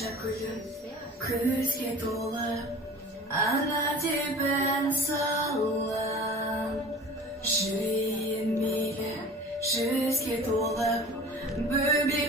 Қанша күлім күзге толы, ана деп ән салам. Жүрейін мейлі жүзге толы, бөбек